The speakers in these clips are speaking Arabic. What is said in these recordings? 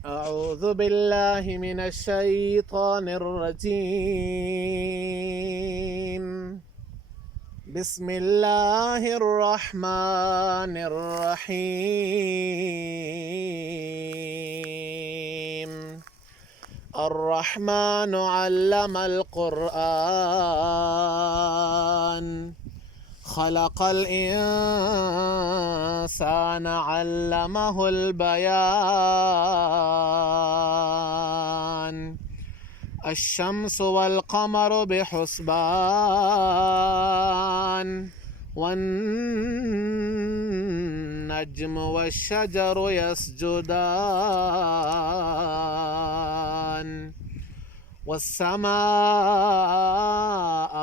أعوذ بالله من الشيطان الرجيم. بسم الله الرحمن الرحيم. الرحمن علم القرآن، خلق الإنسان علمه البيان. الشمس والقمر بحسبان، والنجم والشجر يسجدان. والسماء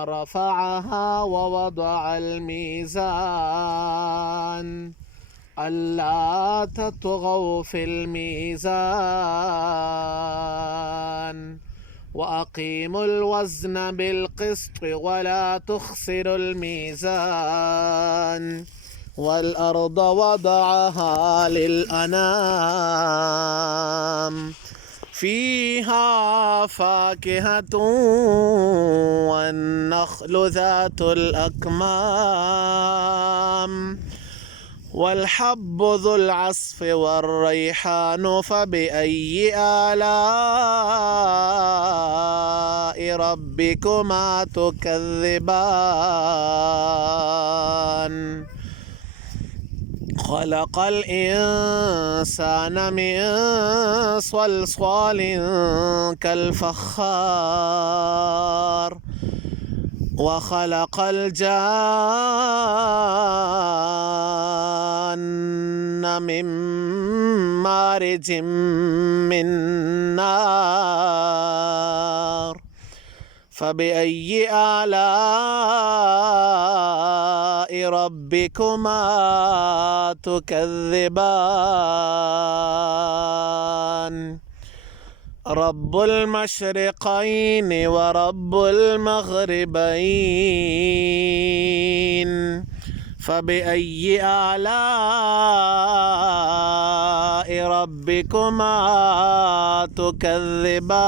رفعها ووضع الميزان، ألا تطغوا في الميزان، وأقيموا الوزن بالقسط ولا تخسروا الميزان. والأرض وضعها للأنام، فيها فاكهة والنخل ذات الأكمام، والحب ذو العصف والريحان. فبأي آلاء ربكما تكذبان؟ خلق الإنسان من صلصال كالفخار، وخلق الجان من مارج من نار. فبأي آلاء ربكما تكذبان؟ رب المشرقين ورب المغربين، فبأي آلاء ربكما تكذبان؟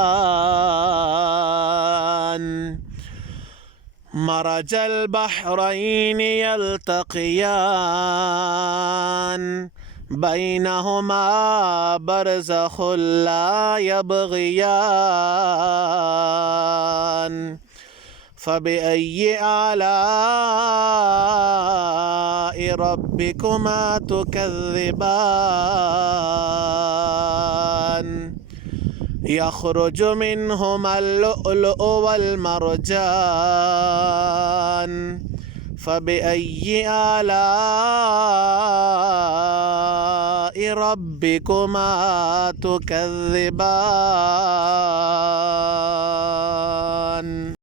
مرج البحرين يلتقيان، بينهما برزخ لا يبغيان. فبأي آلاء ربكما تكذبان؟ يخرج منهما اللؤلؤ والمرجان، فبأي آلاء ربكما تكذبان؟